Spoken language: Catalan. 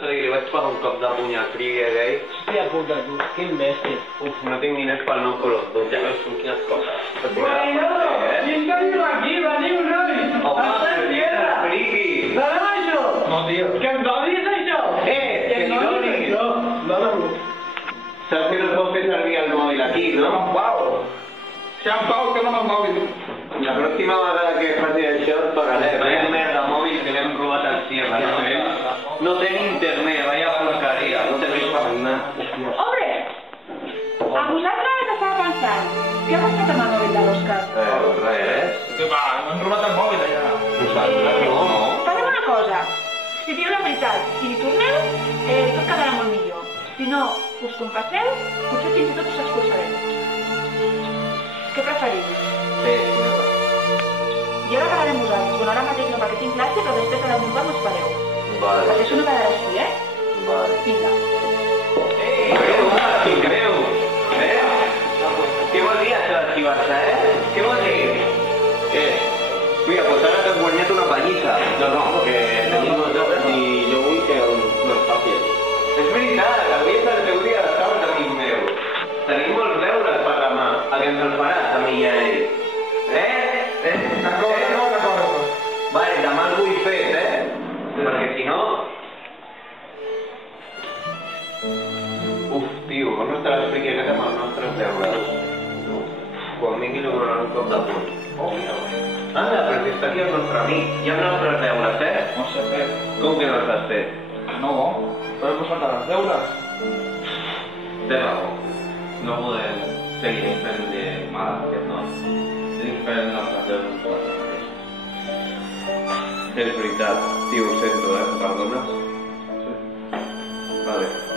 l'altre dia li vaig pagar un cop de puny al Trigger aquell. Hòstia puta, tu, que imbècil. Uf, no tinc diners pel nou color. Doncs ja veus quines coses. Bueno, ¿quién venido aquí? Veniu, noi! Estàs tierra! Friqui! Donem això! No, tio. Que em donis això! Que li donis! Dóna'm-ho. Saps que no es pot fer servir el mòbil aquí, no? Pau. Si em Pau, que no me'l mòbil. La pròxima vegada que faci això et pagaré. Vaya merda mòbil que l'hem robat al Sierra. No té internet, vaya porqueria. No té res per anar. Hombre, a vosaltres estava pensant, què ha passat amb el mòbil de l'Òscar? Res. Que va, m'han robat el mòbil allà. Nosaltres no. Farem una cosa, si dieu la veritat i li torneu, tot quedarà molt millor. Si no us compasseu, potser fins i tot us expulsarem. Què preferiu? Sí, Jo ara quedaré amb vosaltres. Bueno, ara mateix no perquè tinc classe, però després a l'esmorzar m'espereu. Vale. Perquè això no quedarà així, Vale. Vinga. Quin greu! Què vol dir això d'esquivar-se, Què vol dir? Mira, doncs ara t'has guanyat una pallissa. No, que tenim els deures i jo vull que no es faci. És veritat, avui és el teu dia de sort, amic meu. Tenim molts deures per demà, el que ens has parat, a mi i a ell. D'acord. Vale, demà el vull fet, Perquè si no... Uf, tio, com no te l'expliqui aquest amb els nostres deures? Quan vingui li donaran un cop de puny. Anda, però si està aquí el nostre amic. Hi ha els nostres deures, No sé fer. Com que no els has fet? No, però he posat els deures. Té raó. No podem seguir fent de mal aquest noi. Tenim que fer els nostres deures nosaltres mateixos. És veritat, tio, ho sento, Perdones? Sí. Vale.